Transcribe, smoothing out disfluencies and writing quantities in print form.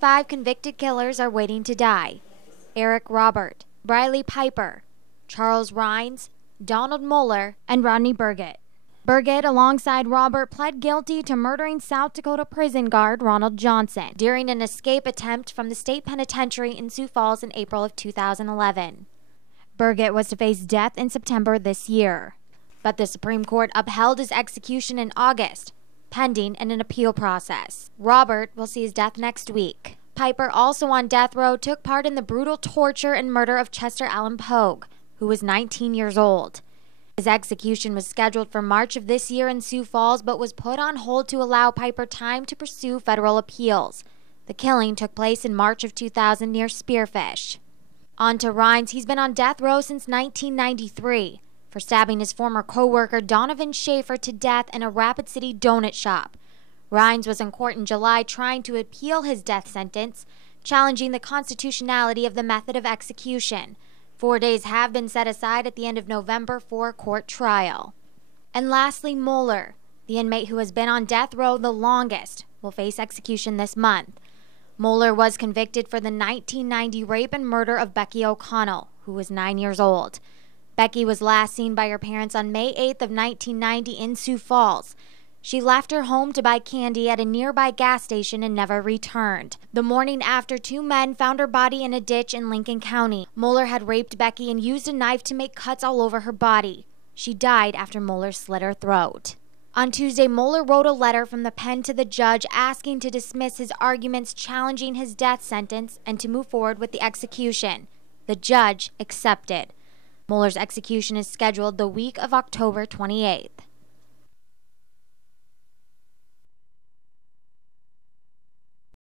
5 convicted killers are waiting to die: Eric Robert, Briley Piper, Charles Rhines, Donald Moeller, and Rodney Berget. Berget, alongside Robert, pled guilty to murdering South Dakota prison guard Ronald Johnson during an escape attempt from the state penitentiary in Sioux Falls in April of 2011. Berget was to face death in September this year, but the Supreme Court upheld his execution in August, pending in an appeal process. Robert will see his death next week. Piper, also on death row, took part in the brutal torture and murder of Chester Allen Pogue, who was 19 years old. His execution was scheduled for March of this year in Sioux Falls, but was put on hold to allow Piper time to pursue federal appeals. The killing took place in March of 2000 near Spearfish. On to Rhines. He's been on death row since 1993 for stabbing his former co-worker Donovan Schaefer to death in a Rapid City donut shop. Rhines was in court in July trying to appeal his death sentence, challenging the constitutionality of the method of execution. 4 days have been set aside at the end of November for a court trial. And lastly, Moeller, the inmate who has been on death row the longest, will face execution this month. Moeller was convicted for the 1990 rape and murder of Becky O'Connell, who was 9 years old. Becky was last seen by her parents on May 8th of 1990 in Sioux Falls. She left her home to buy candy at a nearby gas station and never returned. The morning after, 2 men found her body in a ditch in Lincoln County. Moeller had raped Becky and used a knife to make cuts all over her body. She died after Moeller slit her throat. On Tuesday, Moeller wrote a letter from the pen to the judge asking to dismiss his arguments challenging his death sentence and to move forward with the execution. The judge accepted. Moeller's execution is scheduled the week of October 28th.